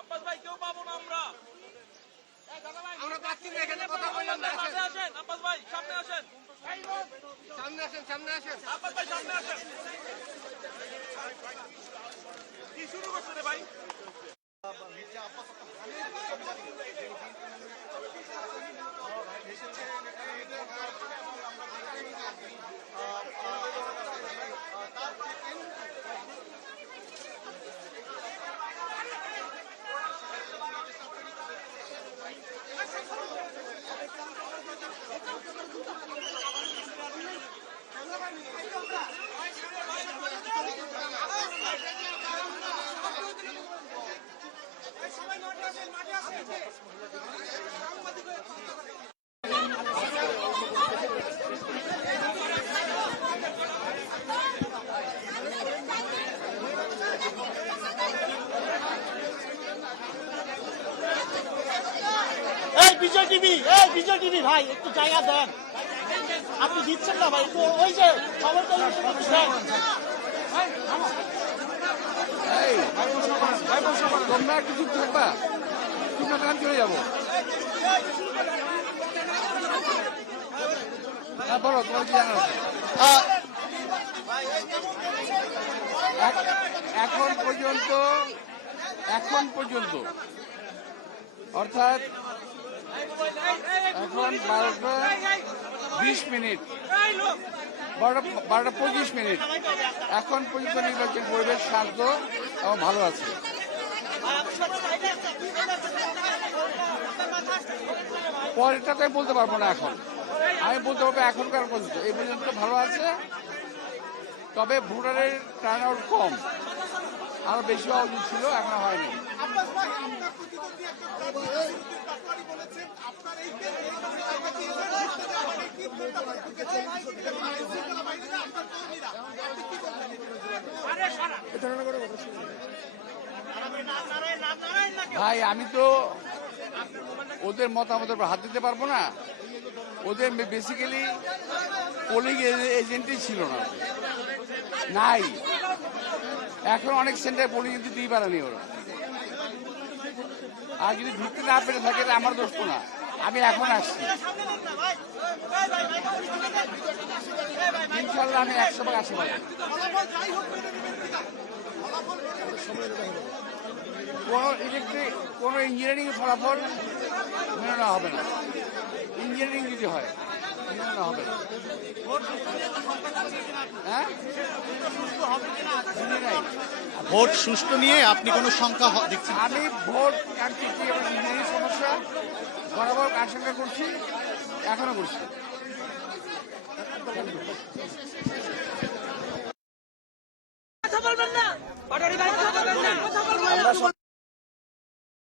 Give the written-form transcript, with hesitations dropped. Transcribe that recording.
আব্বাস ভাই কেউ পাবো না আমরা পাচ্ছি না, এখানে কথা বললাম না। আসেন আব্বাস ভাই সামনে আসেন, সামনে আসেন আব্বাস ভাই সামনে আসেন। কি শুরু করছে রে ভাই? বিজয় টিভি ভাই একটু জায়গা দেন, আপনি দিচ্ছেন না ভাই, একটু ওই যে খবর তোমরা একটু চুপ থাকবা, তোমরা কান চলে যাবো। বলো তোমার কি জানার আছে? এখন পর্যন্ত অর্থাৎ এখন 12:20, 12:25 এখন পর্যন্ত নির্বাচন পরিবেশ শান্ত এবং ভালো আছে। পরেরটা তো বলতে পারবো না, এখন আমি বলতে পারবো এখনকার পর্যন্ত এই পর্যন্ত ভালো আছে। তবে ভোটারের টার্ন আউট কম, আরো বেশি হওয়া উচিত ছিল, এখন হয়নি। ভাই আমি তো ওদের মতামতের উপর হাত দিতে পারবো না। ওদের বেসিক্যালি পোলিং এজেন্টই ছিল না, নাই। এখন অনেক সেন্টার পোলিং এজেন্ট দিতেই পারেনি ওরা। আর যদি ঢুকতে না পেরে থাকে আমার দোষ না, আমি এখন আসছি। ইনশাল্লাহ আমি 100 আশীর্বাদ। কোনো ইলেকট্রিক কোনো ইঞ্জিনিয়ারিং ফলাফল মেনে নেওয়া হবে না। ইঞ্জিনিয়ারিং যদি হয় মেনে নেওয়া হবে না। হ্যাঁ, ভোট সুষ্ঠু নিয়ে আপনি কোনো শঙ্কা দেখছেন? আমি ভোট কারচুপি এবং ইঞ্জিনিয়ারিং সমস্যা বরাবর আশঙ্কা করছি, এখনো করছি।